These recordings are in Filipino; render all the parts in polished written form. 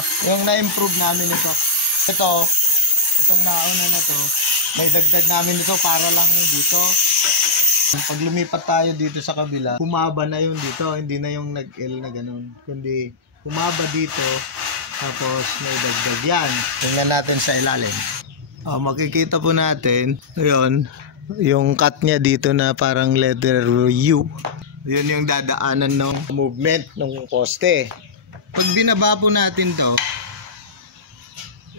Yung na-improve namin ito. Itong nauna na to, may dagdag namin ito para lang dito. Pag lumipat tayo dito sa kabila, humaba na yung dito, hindi na yung nag-L na ganun. Kundi humaba dito, tapos may dagdag yan. Tingnan natin sa ilalim. Makikita po natin, yun, yung cut niya dito na parang letter U. Yun yung dadaanan ng movement ng poste. Pag binaba po natin to,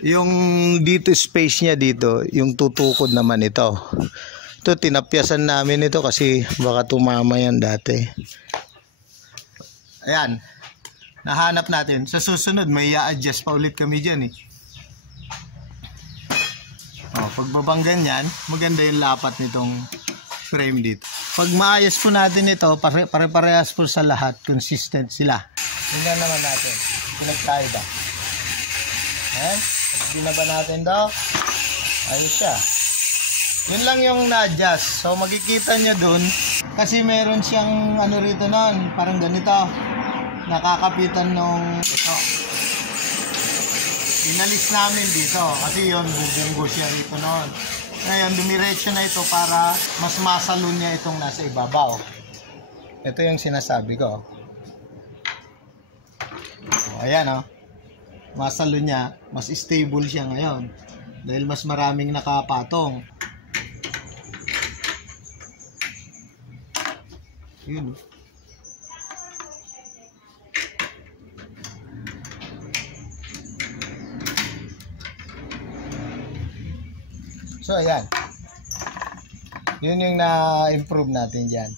yung dito space niya dito, yung tutukod naman ito. Ito tinapyasan namin ito kasi baka tumama yan dati. Ayan. Nahanap natin. Sa susunod may i-adjust pa ulit kami dyan eh. Pagbabang ganyan, maganda yung lapat nitong frame dito. Pag maayos po natin ito, pare-parehas po sa lahat, consistent sila. Tingnan naman natin. Pinagtayo ba? Ayan. Pag binaba natin daw, ayos siya. Yun lang yung na-adjust. So makikita nyo dun, kasi meron siyang ano rito nun, parang ganito. Nakakapitan nung ito. Inalis namin dito kasi yun, bubunggo siya rito nun. Ngayon, dumiretso na ito para mas masalon niya itong nasa ibabaw. Ito yung sinasabi ko. Ayan masalo niya, mas stable siya ngayon dahil mas maraming nakapatong. Yun. So ayan. Yun yung na-improve natin dyan.